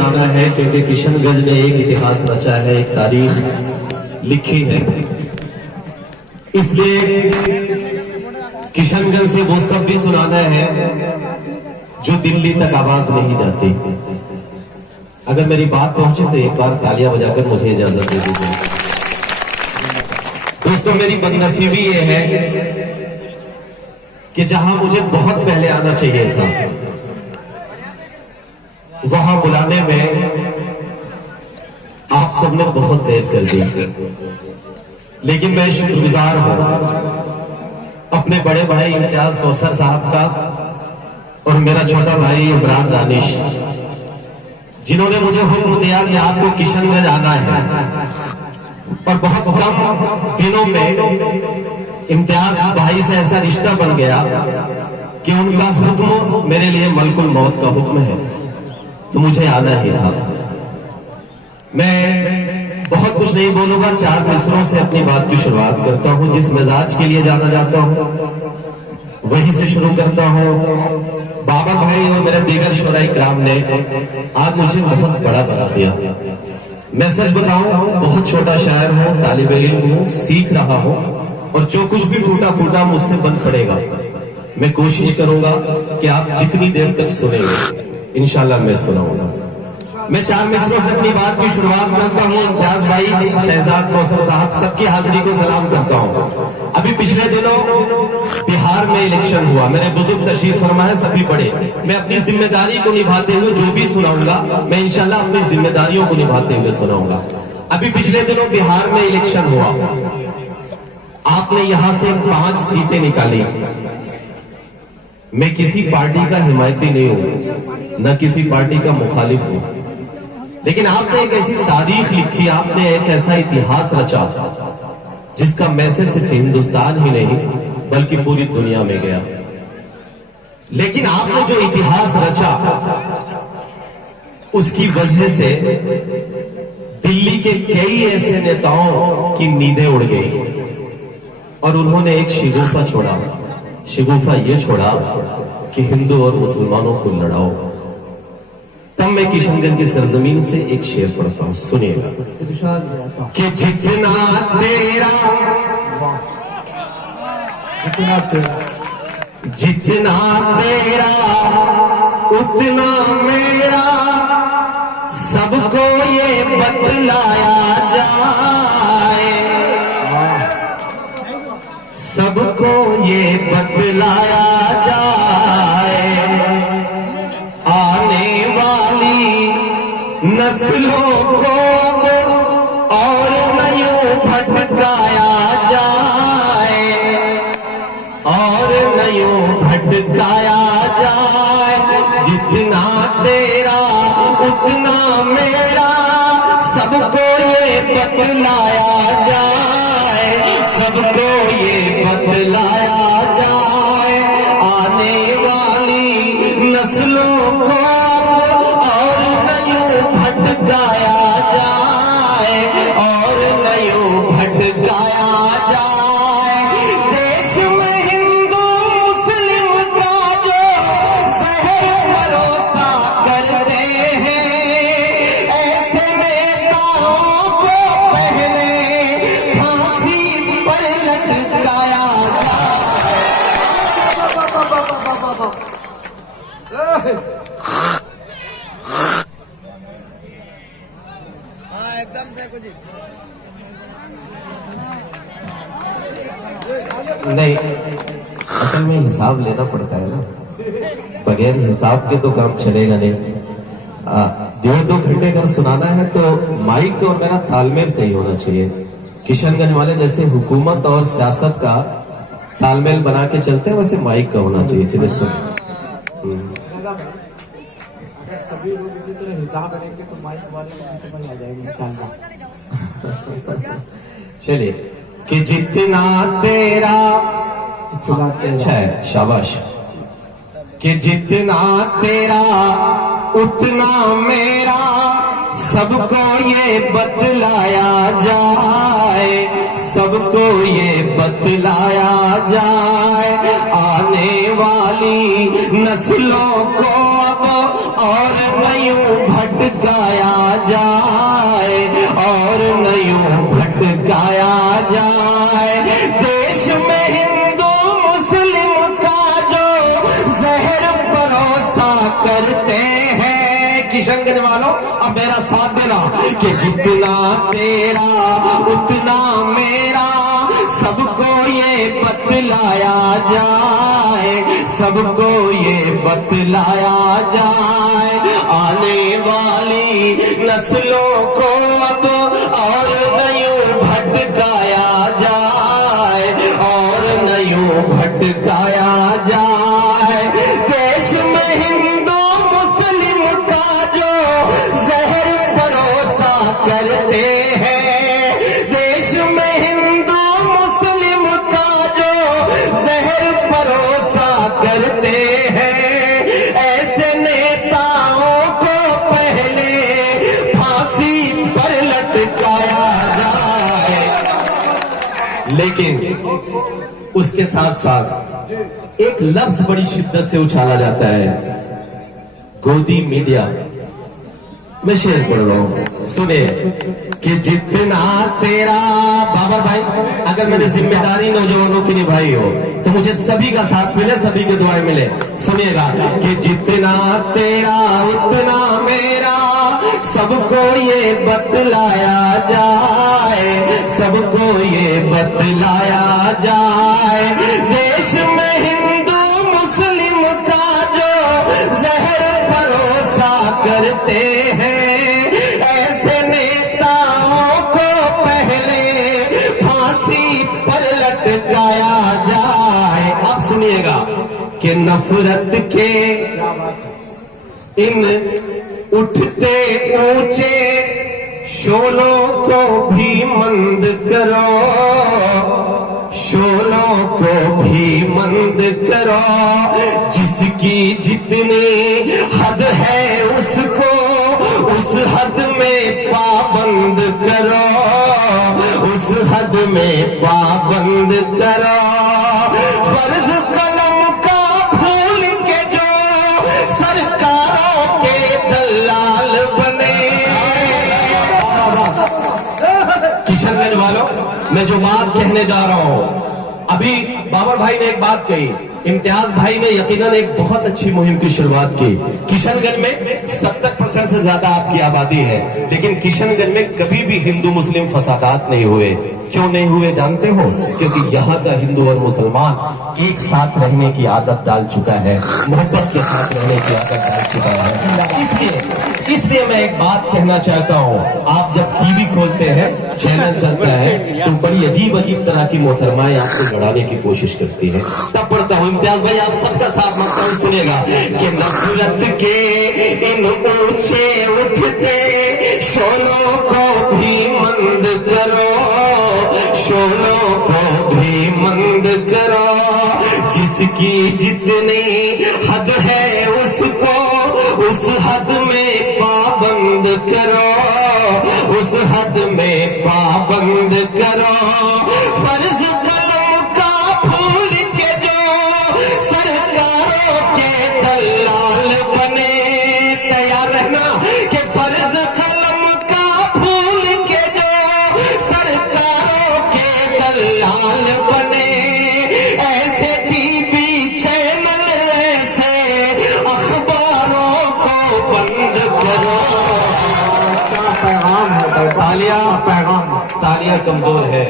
सुनाना है क्योंकि किशनगंज ने एक इतिहास रचा है, एक तारीख लिखी है, इसलिए किशनगंज से वो सब भी सुनाना है जो दिल्ली तक आवाज नहीं जाती। अगर मेरी बात पहुंचे तो एक बार तालियां बजाकर मुझे इजाजत दे दीजिए। दोस्तों, मेरी बदनसीबी ये है कि जहां मुझे बहुत पहले आना चाहिए था, वहां बुलाने में आप सबने बहुत देर कर दी। लेकिन मैं शुक्रगुजार हूं अपने बड़े भाई इम्तियाज कौसर साहब का और मेरा छोटा भाई इमरान दानिश, जिन्होंने मुझे हुक्म दिया कि आपको किशनगंज आना है। और बहुत कम दिनों में इम्तियाज भाई से ऐसा रिश्ता बन गया कि उनका हुक्म मेरे लिए मलकुल मौत का हुक्म है, तो मुझे आना ही था। मैं बहुत कुछ नहीं बोलूंगा, 4 मिसरों से अपनी बात की शुरुआत करता हूं। जिस मिजाज के लिए जाना जाता हूं वहीं से शुरू करता हूं। बाबा भाई और मेरे दीगर शोराई कराम ने आज मुझे बहुत बड़ा बना दिया। मैं सच बताऊं, बहुत छोटा शायर हूं, तालिब इल्म हूं, सीख रहा हूं, और जो कुछ भी फूटा फूटा मुझसे बन पड़ेगा। मैं कोशिश करूंगा कि आप जितनी देर तक सुनेंगे इंशाल्लाह मैं सुनाऊंगा। मैं 4 मिसरों से अपनी बात की शुरुआत करता हूँ। इम्तियाज भाई, शहजाद कौसर साहब, सबकी हाजिरी को सलाम करता हूँ। अभी पिछले दिनों बिहार में इलेक्शन हुआ, मेरे बुजुर्ग तशरीफ फरमाए, सभी बड़े। मैं अपनी जिम्मेदारी को निभाते हुए जो भी सुनाऊंगा, मैं इंशाल्लाह अपनी जिम्मेदारियों को निभाते हुए सुनाऊंगा। अभी पिछले दिनों बिहार में इलेक्शन हुआ, आपने यहां से 5 सीटें निकाली। मैं किसी पार्टी का हिमायती नहीं हूं, न किसी पार्टी का मुखालिफ हूं, लेकिन आपने एक ऐसी तारीख लिखी, आपने एक ऐसा इतिहास रचा जिसका मैसेज सिर्फ हिंदुस्तान ही नहीं बल्कि पूरी दुनिया में गया। लेकिन आपने जो इतिहास रचा उसकी वजह से दिल्ली के कई ऐसे नेताओं की नींदें उड़ गई और उन्होंने एक शिगुफा छोड़ा। शिगुफा ये छोड़ा कि हिंदू और मुसलमानों को लड़ाओ। तब मैं किशनगंज की सरजमीन से एक शेर पढ़ता हूं, सुनिएगा। कि जितना तेरा उतना मेरा, सबको ये बतलाया जाए, सबको ये बतलाया जाए, आने वाली नस्लों को और नयूं भटकाया जाए, और नयूं भटकाया जाए। जितना तेरा उतना मेरा, सबको ये बतलाया जाए, सबको ये बतलाया जाए, आने वाली नस्लों को और नयूं भटकाया जाए, और नयूं भटकाया जाए। देश में हिंदू मुस्लिम का जो जहर भरोसा करते हैं, ऐसे नेताओं को पहले फांसी पर लटकाया जाए। एकदम से कुछ नहीं, असल में हिसाब लेना पड़ता है ना, बगैर हिसाब के तो काम चलेगा नहीं। 1.5-2 घंटे अगर सुनाना है तो माइक और मेरा तालमेल सही होना चाहिए। किशनगंज वाले जैसे हुकूमत और सियासत का तालमेल बना के चलते हैं, वैसे माइक का होना चाहिए। चलिए सुन, सभी लोग इसी तरह हिसाब करेंगे तो माइक वाले को समझ आ जाएगी इंशाल्लाह। चलिए। कि जितना तेरा, अच्छा है, शाबाश। कि जितना तेरा उतना मेरा, सबको ये बतलाया जाए, सबको ये बतलाया जाए, आने वाली नस्लों को अब और नयूं भटका जाए और न यूं भटकाया जाए। देश में हिंदू मुस्लिम का जो जहर परोसा करते हैं। किशनगंज वालों अब मेरा साथ देना कि जितना तेरा उतना मेरा, सबको ये बतलाया जाए, सबको ये बतलाया जाए। आने वाली नस्लों को अब और न यूं भटकाया जाए, और न यूं भटकाया जाए। देश में हिंदू मुस्लिम का जो जहर परोसा करते हैं, देश में हिंदू मुस्लिम का जो जहर परोसा करते हैं, ऐसे नेताओं को पहले फांसी पर लटकाया जाए। लेकिन उसके साथ साथ एक लफ्ज बड़ी शिद्दत से उछाला जाता है, गोदी मीडिया। मैं शेर पढ़ रहा हूं, सुने कि जितना तेरा, बाबर भाई अगर मैंने जिम्मेदारी नौजवानों की निभाई हो तो मुझे सभी का साथ मिले, सभी की दुआएं मिले। सुनिएगा कि जितना तेरा उतना मेरा, सबको ये बतलाया जाए, सबको ये बतलाया जाए। देश में हिंदू मुस्लिम का जो जहर परोसा करते हैं, ऐसे नेताओं को पहले फांसी पर लटकाया जाए। अब सुनिएगा कि नफरत के इन उठते ऊंचे शोलों को भी मंद करो, शोलों को भी मंद करो। जिसकी जितनी हद है उसको उस हद में पाबंद करो, उस हद में पाबंद करो। फर्ज कलम का भूल के जो सरकारों के दलाल बने। किशनगंज वालों, मैं जो बात कहने जा रहा हूं, अभी बाबर भाई ने एक बात कही, इम्तियाज भाई ने यकीनन एक बहुत अच्छी मुहिम की शुरुआत की। किशनगंज में 70% से ज्यादा आपकी आबादी है, लेकिन किशनगंज में कभी भी हिंदू मुस्लिम फसादात नहीं हुए। क्यों नहीं हुए जानते हो? क्योंकि यहाँ का हिंदू और मुसलमान एक साथ रहने की आदत डाल चुका है, मोहब्बत के साथ रहने की आदत डाल चुका है। इसलिए मैं एक बात कहना चाहता हूँ, आप जब टीवी खोलते हैं, चैनल चलता है, तो बड़ी अजीब अजीब तरह की मोहतरमाएं आपको लड़ाने की कोशिश करती है। तब पढ़ता हूँ, इम्तियाज भाई आप सबका साथ मांगता हूँ, सुनेगा कि नफरत के इन ऊंचे उठते शोलों को भी मंद करो, शोलों को भी मंद करो। जिसकी जितनी हद है उसको उस हद में पाबंद करो, उस हद में पाबंद करो। फर्ज कलम का भूल के जो सरकारों के दलाल बने, तैयार रहना कि फर्ज कलम का भूल के जो सरकारों के दलाल बने। ऐसे टीवी चैनल, ऐसे अखबारों को बंद करो। पैगाम है, तालियां कमजोर है।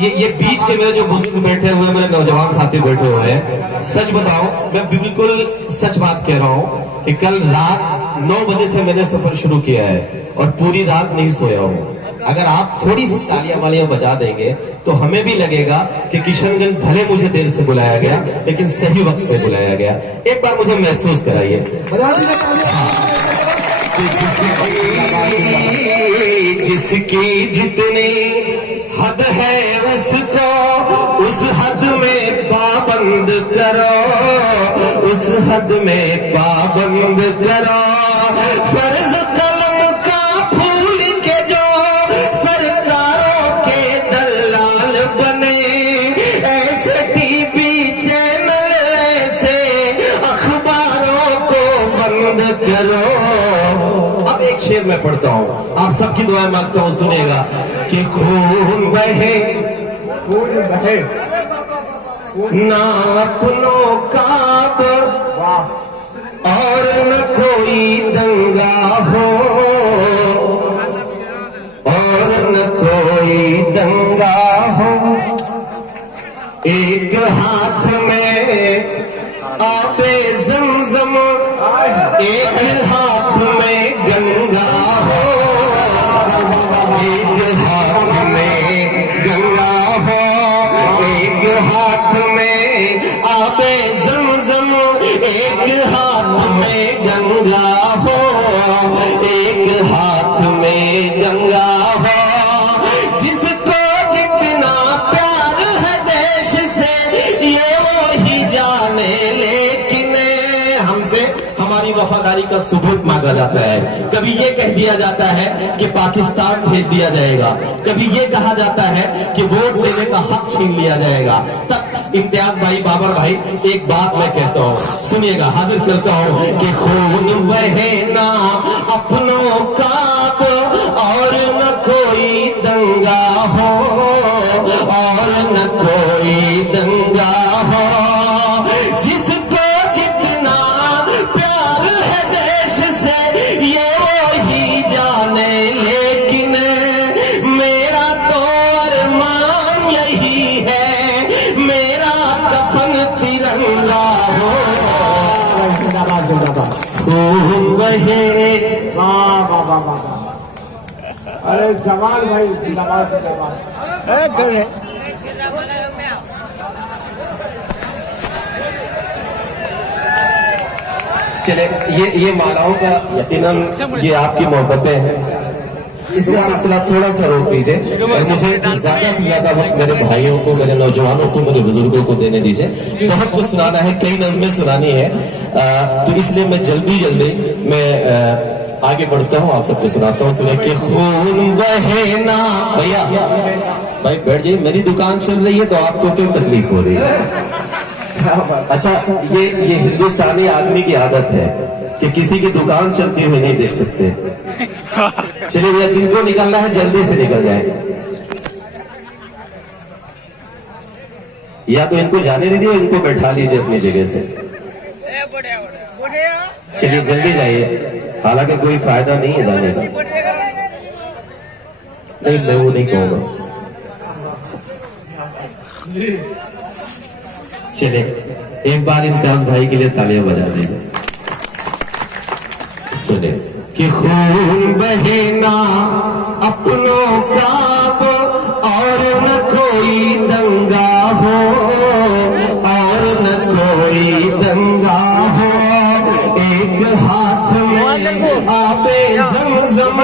ये बीच के मेरे जो बुजुर्ग बैठे हुए, मेरे नौजवान साथी बैठे हुए हैं, सच बताओ, मैं बिल्कुल सच बात कह रहा हूँ कि कल रात 9 बजे से मैंने सफर शुरू किया है और पूरी रात नहीं सोया हूँ। अगर आप थोड़ी सी तालियां वालियां बजा देंगे तो हमें भी लगेगा कि किशनगंज भले मुझे देर से बुलाया गया, लेकिन सही वक्त पे बुलाया गया। एक बार मुझे महसूस कराइए। जिसकी जितनी हद है उसको उस हद में पाबंद करो, उस हद में पाबंद करो। फर्ज कलम का भूल के जो सरकारों के दलाल बने, ऐसे टीवी चैनल, ऐसे अखबारों को बंद करो। अब एक शेर मैं पढ़ता हूँ, आप सबकी दुआएं मांगता हूँ, सुनेगा कि खून बहे ना अपनों का और न कोई दंगा हो, और न कोई दंगा हो। एक हाथ में आबे ज़मज़म, एक हाथ में गंगा हो, एक हाथ में गंगा हो, एक हाथ में आबे ज़मज़म, एक हाथ में गंगा हो, एक हाथ में गंगा हो। जिसको जितना प्यार है देश से ये वो ही जाने, लेकिन हमसे हमारी वफादारी का सबूत मांगा जाता है। कभी ये कह दिया जाता है कि पाकिस्तान भेज दिया जाएगा, कभी ये कहा जाता है कि वोट देने का हक छीन लिया जाएगा। तब इम्तियाज भाई, बाबर भाई, एक बात मैं कहता हूँ, सुनिएगा, हाजिर करता हूँ कि खून बहे ना अपनों का और न कोई दंगा हो, और न कोई दंगा हो। जिसको जितना प्यार है देश से ये वो ही जाने, लेकिन मेरा तो अरमान यही है, मेरा कफन तिरंगा हो। खून बहे। वाह वाह वाह वाह। अरे जमाल भाई जिंदाबाद जिंदाबाद। चले, ये मालाओं का यकीनन ये आपकी मोहब्बतें हैं, इसमें सिलसिला थोड़ा सा रोक दीजिए और मुझे ज्यादा से ज्यादा वक्त मेरे भाइयों को, मेरे नौजवानों को, मेरे बुजुर्गों को देने दीजिए। बहुत कुछ सुनाना है, कई नज़में सुनानी है, तो इसलिए मैं जल्दी मैं आगे बढ़ता हूँ, आप सबको सुनाता हूँ। सुने कि खून बहे ना। भैया भाई बैठ जाइए, मेरी दुकान चल रही है तो आपको क्यों तकलीफ हो रही है? अच्छा, ये हिंदुस्तानी आदमी की आदत है कि किसी की दुकान चलती हुई नहीं देख सकते। चलिए भैया, जिनको निकलना है जल्दी से निकल जाए, या तो इनको जाने दीजिए, इनको बैठा लीजिए अपनी जगह से। चलिए जल्दी जाइए, हालांकि कोई फायदा नहीं है जाने का। नहीं, मैं वो नहीं कहूंगा। चलिए एक बार इम्तियाज भाई के लिए तालियां बजा दीजिए। सुने कि खून बहे ना अपनों का और न कोई दंगा हो, और न कोई दंगा हो। एक हाथ में आबे ज़मज़म,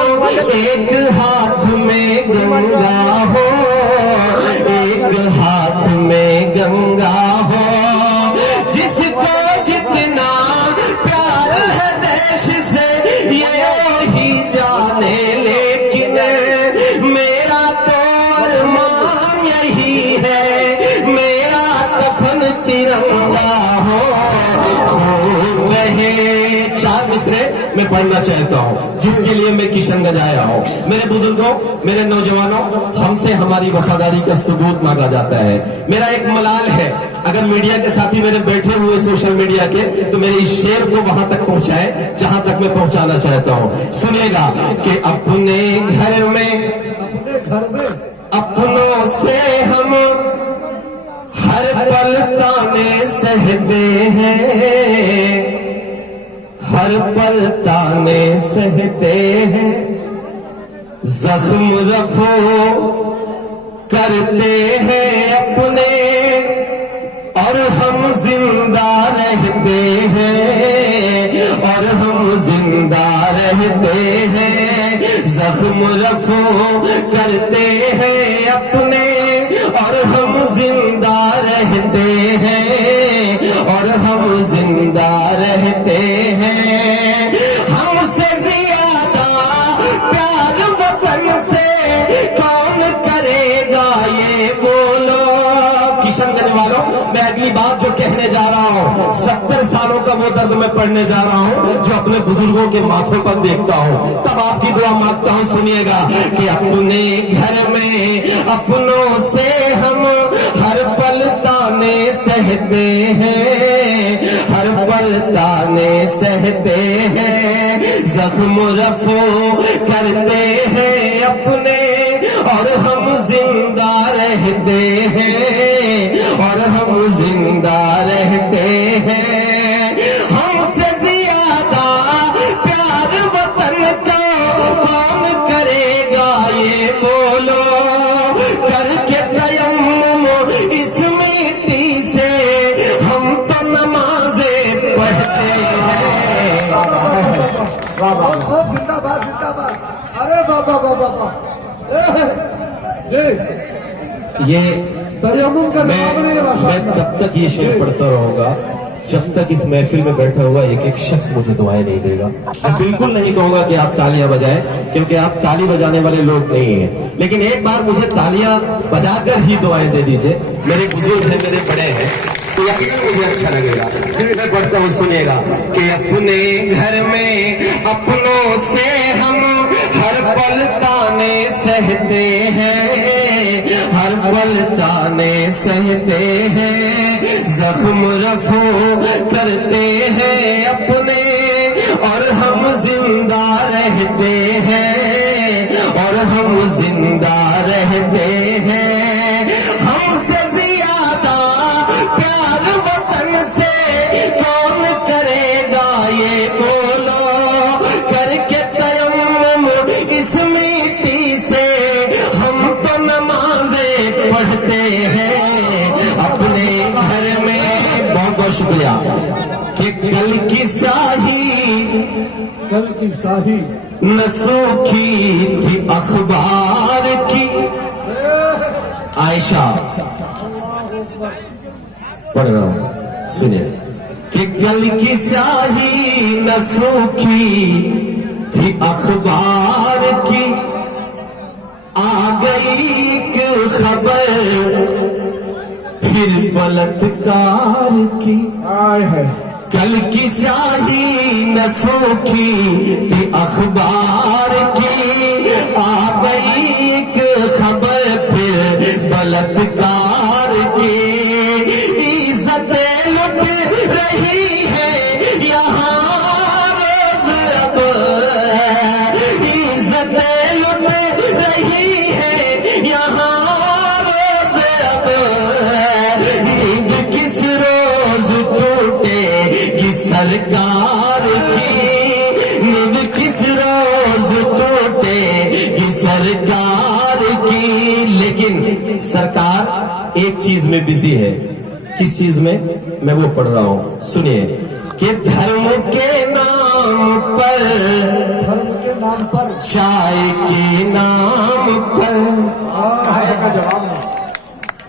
एक हाथ में गंगा हो, एक हाथ में गंगा हो। जिसको जितना प्यार है देश से ये ही जाने, लेकिन मेरा तो अरमान यही है, मेरा कफन तिरंगा हो। चार मिसरे मैं पढ़ना चाहता हूँ, जिसके लिए मैं किशनगंज आया हूँ। मेरे बुजुर्गों, मेरे नौजवानों, हमसे हमारी वफादारी का सबूत मांगा जाता है। मेरा एक मलाल है, अगर मीडिया के साथी मेरे बैठे हुए सोशल मीडिया के, तो मेरे इस शेर को वहां तक पहुंचाए जहां तक मैं पहुंचाना चाहता हूँ। सुनिएगा कि अपने घर में अपनों से हम हर पल ताने सहते हैं, हर पल ताने सहते हैं। जख्म रफो करते हैं अपने और हम जिंदा रहते हैं, और हम जिंदा रहते हैं। जख्म रफो करते हैं अपने और हम जिंदा रहते हैं, और हम जिंदा रहते हैं। हमसे ज्यादा प्यार वतन से कौन करेगा ये बोलो। किशनगंज वालों, मैं अगली बात जो कहने जा रहा हूँ, 70 साल मुसलमानों का वो दर्द मैं पढ़ने जा रहा हूँ जो अपने बुजुर्गों के माथों पर देखता हूँ। तब आपकी दुआ मांगता हूँ, सुनिएगा कि अपने घर में अपनों से हम हर पल ताने सहते हैं, हर पल ताने सहते हैं, जख्म रफो करते हैं अपने और हम जिंदा रहते हैं, और हम जिंदा रहते हैं। हमसे ज्यादा प्यार वतन का कौन करेगा ये बोलो, करके तयम्मुम इस मिट्टी से हम तो नमाजें पढ़ते हैं। बहुत खूब, जिंदाबाद जिंदाबाद। अरे बाबा बाबा बाबा ये तयम्मुम का जवाब नहीं है मैं माशाअल्लाह। तब तक ये शेर पढ़ता रहूंगा जब तक इस महफिल में बैठा हुआ एक एक शख्स मुझे दुआएं नहीं देगा। मैं बिल्कुल नहीं कहूंगा कि आप तालियां बजाएं, क्योंकि आप ताली बजाने वाले लोग नहीं हैं, लेकिन एक बार मुझे तालियां बजाकर ही दुआएं दे दीजिए। मेरे बुजुर्ग हैं, मेरे बड़े हैं, तो यकीन मुझे अच्छा लगेगा। फिर मैं पढ़ता हूँ, सुनिएगा कि अपने घर में अपनों से हम हर पल ताने सहते हैं, हर पल ताने सहते हैं, जख्म रफो करते हैं अपने और हम जिंदा रहते हैं, और हम जिंदा रहते हैं। हमसे ज्यादा प्यार वतन से कौन करेगा ये बोलो, करके तयम्मुम इस मिट्टी से हम तो नमाजें पढ़ते हैं अपने घर में। बहुत बहुत शुक्रिया। कि कल की शाही न सूखी थी अखबार की, आयशा पढ़ रहा हूं, सुनिए। कि कल की शाही न सूखी थी अखबार की, आ गई एक खबर फिर बलात्कार की। कल की शाही न सूखी थी अखबार की, आ गई एक खबर फिर बलात्कार की। इज्जतें लुट रही है यहाँ रोज अब, इज्जतें लुट रही है यहाँ रोज अब, नींद किस रोज टूटेगी सरकार की, नींद किस रोज टूटेगी सरकार की। लेकिन सरकार एक चीज में बिजी है। किस चीज में? मैं वो पढ़ रहा हूं, सुनिए। कि धर्म के नाम पर, धर्म के नाम पर, चाय के नाम पर, का जवाब नहीं।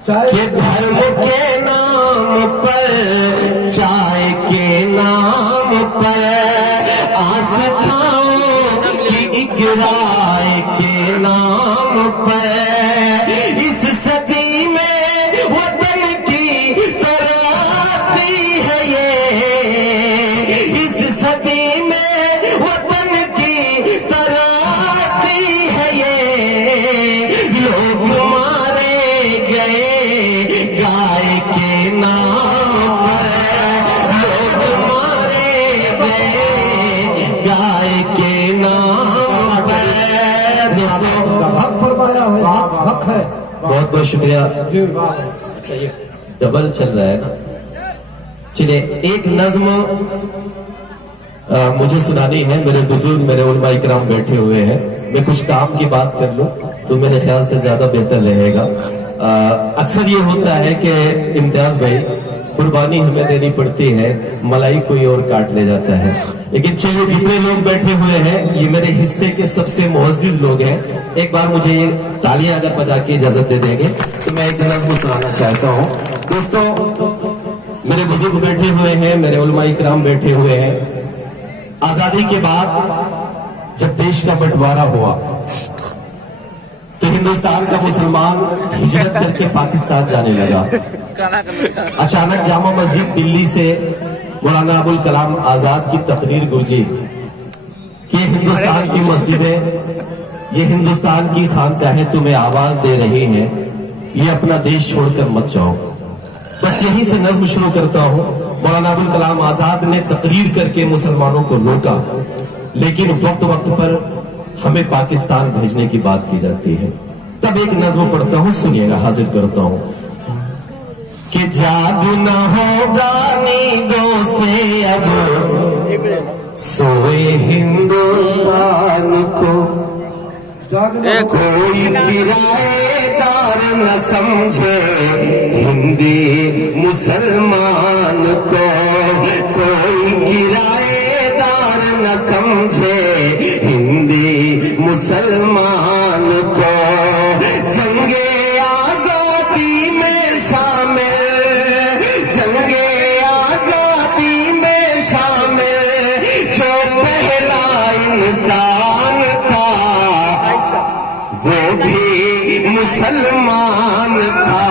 चाय कि धर्म के नाम पर, चाय के नाम पर, आस्थाओं की एक राय के नाम पर, इस सदी में वतन की तराती है ये, इस सदी में वतन की तराती है ये। लोग मारे गए गाय के नाम पर, लोग मारे गए गाय के नाम पर। दोस्तों हक फरमाया है, हक है। बहुत बहुत शुक्रिया। जी वाह। ये डबल चल रहा है ना। चलिए एक नज्म मुझे सुनानी है। मेरे बुजुर्ग, मेरे उलमा इकराम बैठे हुए हैं। मैं कुछ काम की बात कर लूं तो मेरे ख्याल से ज्यादा बेहतर रहेगा। अक्सर ये होता है कि इम्तियाज भाई कुर्बानी हमें देनी पड़ती है, मलाई कोई और काट ले जाता है। लेकिन चलिए जितने लोग बैठे हुए हैं ये मेरे हिस्से के सबसे मुअज्जिज लोग हैं। एक बार मुझे ये तालियां अगर बजा के इजाजत दे देंगे तो मैं एक नज़्म सुनाना चाहता हूँ। दोस्तों मेरे बुजुर्ग बैठे हुए हैं, मेरे उलमा इकराम बैठे हुए हैं। आजादी के बाद जब देश का बंटवारा हुआ तो हिंदुस्तान का मुसलमान हिजरत करके पाकिस्तान जाने लगा। अचानक जामा मस्जिद दिल्ली से मौलाना अबुल कलाम आजाद की तकरीर गूंजी कि हिंदुस्तान की मस्जिदें, ये हिंदुस्तान की खानकाहें तुम्हें आवाज दे रही हैं, ये अपना देश छोड़कर मत जाओ। बस यहीं से नज्म शुरू करता हूं। मौलाना अबुल कलाम आजाद ने तकरीर करके मुसलमानों को रोका, लेकिन वक्त वक्त पर हमें पाकिस्तान भेजने की बात की जाती है। तब एक नज्म पढ़ता हूं, सुनिएगा, हाजिर करता हूं कि जादू न होगा नींदों से अब सोए हिंदुस्तान को, कोई किराएदार न समझे हिंदी मुसलमान को, कोई किराएदार न समझे हिंदी मुसलमान को। जंगे आजादी में शामिल, जंगे आजादी में शामिल जो पहला इंसान था, वो भी मुसलमान था,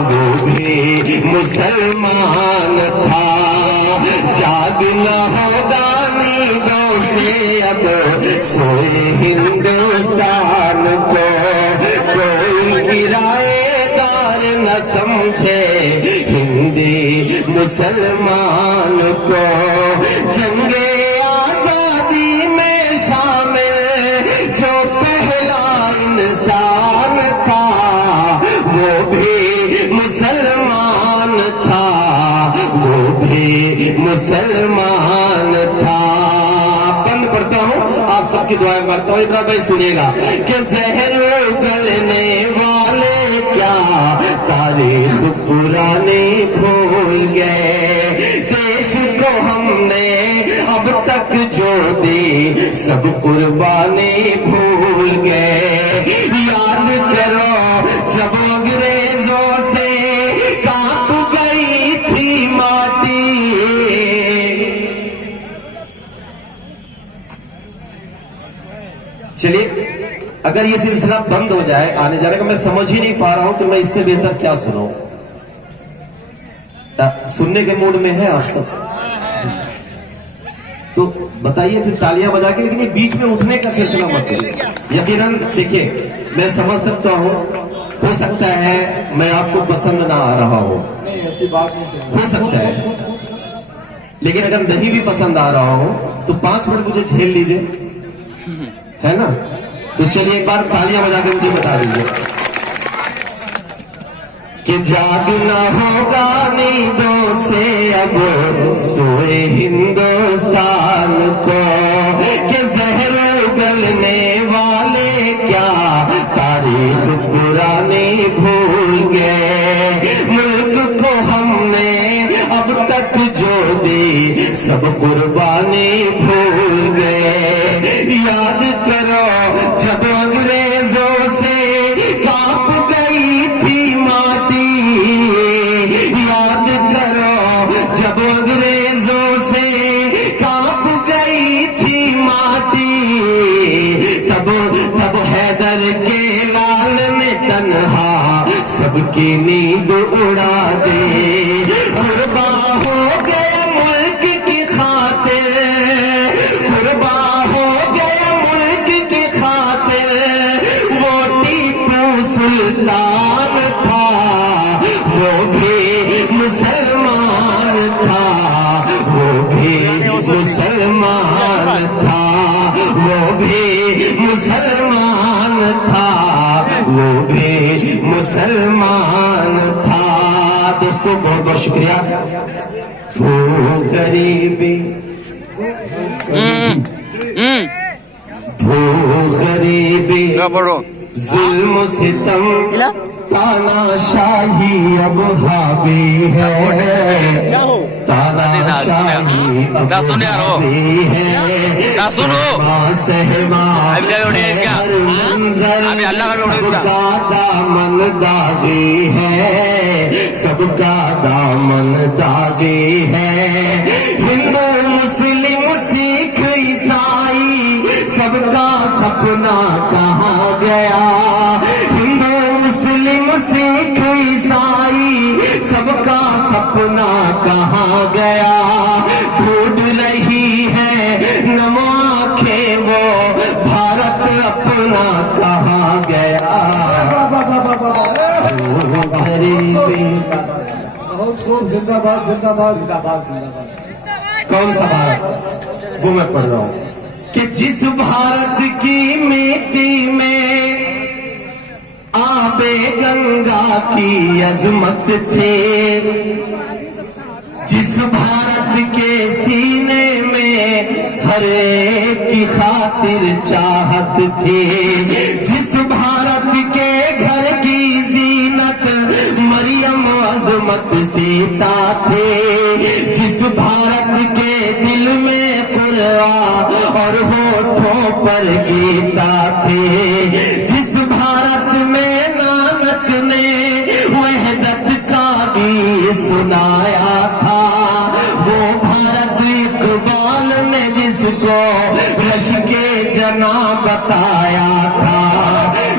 वो भी मुसलमान था। जाग न होगा नींदों से अब सोए हिंदुस्तान को, कोई किराएदार न समझे हिंदी मुसलमान को। जंगे आजादी में शामिल जो पहला इंसान था, वो भी मुसलमान था, वो भी मुसलमान था। बंद पढ़ता हूं, आप सबकी दुआएं मांगता हूं। इब्राहिम भाई सुनिएगा कि जहर उगलने वाले क्या तारीख पुराने भूल गए, देश को हमने अब तक जो दी सब कुर्बानी भूल गए। याद करो जब अंग्रेजों से कांप गई थी माटी, चलिए अगर ये सिलसिला बंद हो जाए आने जाने का, मैं समझ ही नहीं पा रहा हूं कि मैं इससे बेहतर क्या सुनाऊं। सुनने के मूड में है आप सब तो बताइए फिर तालियां बजा के, लेकिन ये बीच में उठने का सिलसिला मत करिए। यकीनन देखिए मैं समझ सकता हूं, हो सकता है मैं आपको पसंद ना आ रहा हो, ऐसी बात नहीं, हो सकता है, लेकिन अगर नहीं भी पसंद आ रहा हो तो 5 मिनट मुझे झेल लीजिए, है ना। तो चलिए एक बार तालियां बजा के मुझे बता दीजिए कि जाग ना होगा नींदों से अब सोए हिंदुस्तान को, कि जहर उगलने वाले क्या तारीख पुरानी भूल गए। मुल्क को हमने अब तक जो दी सब कुर्बानी भूल गए। याद करो जब अंग्रेजों से कांप गई थी माटी, याद करो जब अंग्रेजों से कांप गई थी माटी, तब हैदर के लाल ने तन्हा सबकी नींद उड़ा दे। कुर्बा हो गया मुल्क की खातिर, कुर्बा हो गया मुल्क की खातिर, वो टीपू सुल्तान था, वो भी मुसलमान था, वो भी मुसलमान था, वो भी मुसलमान था, वो भी मुसलमान था। दोस्तों बहुत बहुत शुक्रिया। वो गरीबी, वो गरीबी, जुल्म सितम, तानाशाही अब हावी है, तानाशाही अब हावी है। सहमा हर मंजर सबका दामन दागी है, सबका दामन दागी है। हिंदू मुस्लिम सिख ईसाई सबका सपना कहाँ गया, हिंदू मुस्लिम सिख ईसाई सबका सपना अपना कहाँ गया, ढूंढ रही है नम आंखें वो भारत अपना कहाँ गया। बहुत खूब, जिंदाबाद जिंदाबाद जिंदाबाद जिंदाबाद। कौन सा भारत, वो मैं पढ़ रहा हूं कि जिस भारत की मिट्टी में आबे गंगा की अजमत थे, जिस भारत के सीने में हर एक की खातिर चाहत थी, जिस भारत के घर की जीनत मरियम अजमत सीता थे, जिस भारत के दिल में कुरान और होठों पर गीता थे, जिस भारत में नानक ने वहदत का गीत सुनाया था, वो भारत इकबाल ने जिसको रश्के जना बताया था,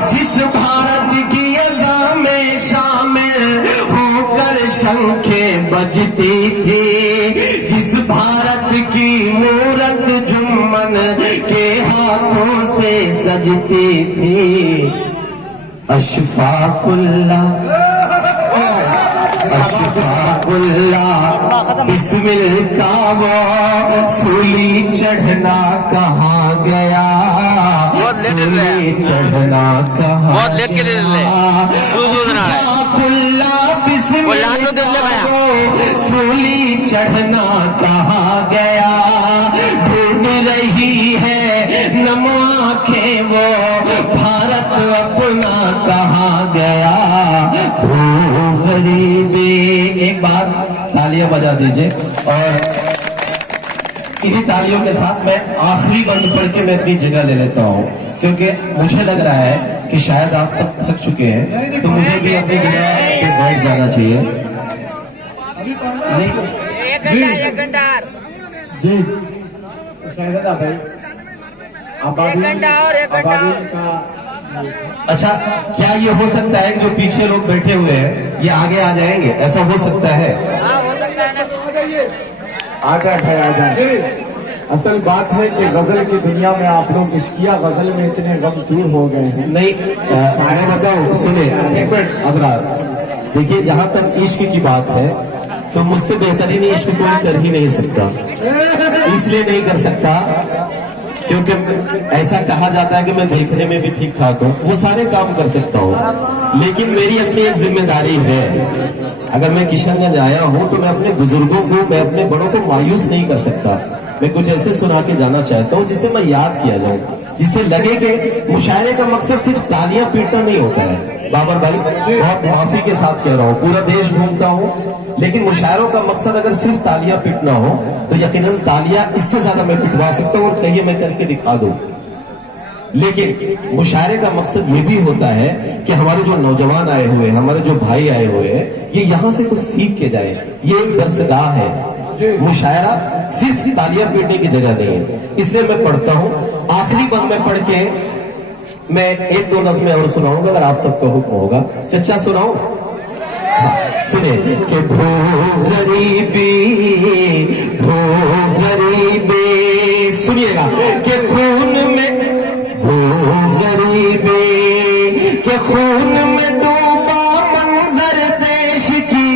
जिस भारत की अज़ा में शामिल होकर शंखें बजती थी, जिस भारत की मूरत जुम्मन के हाथों से सजती थी, अशफाकुल्ला अशफाकुल्ला बिस्मिल का वो सूली चढ़ना कहाँ गया, सूली चढ़ना कहाँ गया, अशफाकुल्ला बिस्मिल का वो सूली चढ़ना कहाँ गया, ढूंढ रही है नम आंखें वो भारत अपना कहाँ गया। गरीबी, एक बार तालियां बजा दीजिए और इन्हीं तालियों के साथ मैं आखिरी बंद पढ़ के मैं अपनी जगह ले लेता हूँ, क्योंकि मुझे लग रहा है कि शायद आप सब थक चुके हैं, तो मुझे भी अपनी जगह पे बैठ जाना चाहिए। एक घंटा जी शायद भाई एक घंटा और एक घंटा। अच्छा, क्या ये हो सकता है कि जो पीछे लोग बैठे हुए हैं ये आगे आ जाएंगे, ऐसा हो सकता है? हाँ हो सकता है ना। आ जाए। असल बात है कि गजल की दुनिया में आप लोग इश्किया गजल में इतने गमचूर हो गए हैं। नहीं, मैं बताऊं, सुने एक मिनट अबरार, देखिए जहां तक इश्क की बात है तो मुझसे बेहतरीन इश्क कोई कर ही नहीं सकता, इसलिए नहीं कर सकता क्योंकि ऐसा कहा जाता है कि मैं देखने में भी ठीक ठाक हूँ, वो सारे काम कर सकता हूँ, लेकिन मेरी अपनी एक जिम्मेदारी है। अगर मैं किशनगंज आया हूँ तो मैं अपने बुजुर्गों को, मैं अपने बड़ों को मायूस नहीं कर सकता। मैं कुछ ऐसे सुना के जाना चाहता हूँ जिससे मैं याद किया जाऊँ, जिससे लगे कि मुशायरे का मकसद सिर्फ तालियां पीटना नहीं होता है। बाबर भाई, बहुत माफी के साथ कह रहा हूँ, पूरा देश घूमता हूँ, लेकिन मुशायरों का मकसद अगर सिर्फ तालियां पीटना हो तो यकीनन तालियां इससे ज्यादा मैं पिटवा सकता हूँ और कहिए मैं करके दिखा दूं। लेकिन मुशायरे का मकसद ये भी होता है कि हमारे जो नौजवान आए हुए हैं, हमारे जो भाई आए हुए हैं, ये यहाँ से कुछ सीख के जाए। ये एक दरसगाह है, मुशायरा सिर्फ तालियां पीटने की जगह नहीं है। इसलिए मैं पढ़ता हूँ, आखिरी बंद में पढ़ के मैं एक दो नज़्में और सुनाऊंगा अगर आप सबका हुक्म होगा। चचा सुनाऊं? हाँ, सुने कि भू गरीबी, सुनिएगा कि खून में भू गरीबी के खून में डूबा मंजर देश की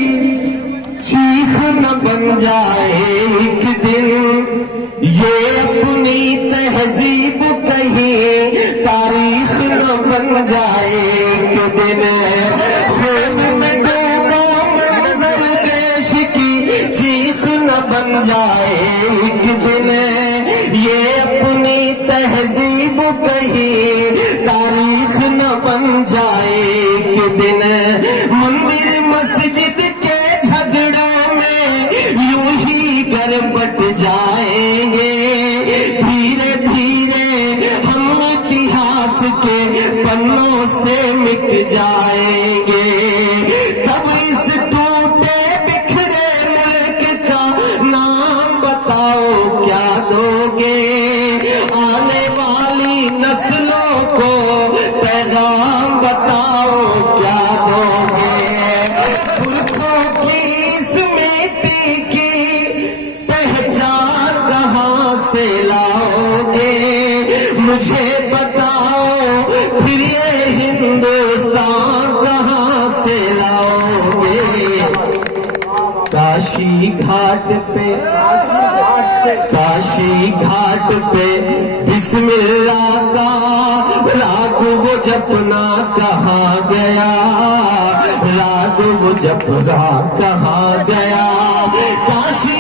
चीख न बन जाए एक दिन, ये अपनी तहजीब कहीं तारीख न बन जाए एक दिन, खून में डूबा मंजर देश की चीख न बन जाए एक दिन, ये अपनी तहजीब कहीं तारीख न बन जाए एक दिन। मंदिर मस्जिद के झगड़ों में यूं ही घर बट जाएंगे, धीरे धीरे हम इतिहास के पन्नों से मिट जाएंगे। तब इस टूटे बिखरे मुल्क का नाम बताओ क्या दोगे, आने वाली नस्लों को पैगाम बताओ क्या दोगे। पुरखों की इसमें मुझे बताओ फिर ये हिंदुस्तान कहाँ से लाओगे। काशी घाट पे बिस्मिल्लाह का राग वो जपना कहाँ गया, राग वो जपना कहाँ गया। काशी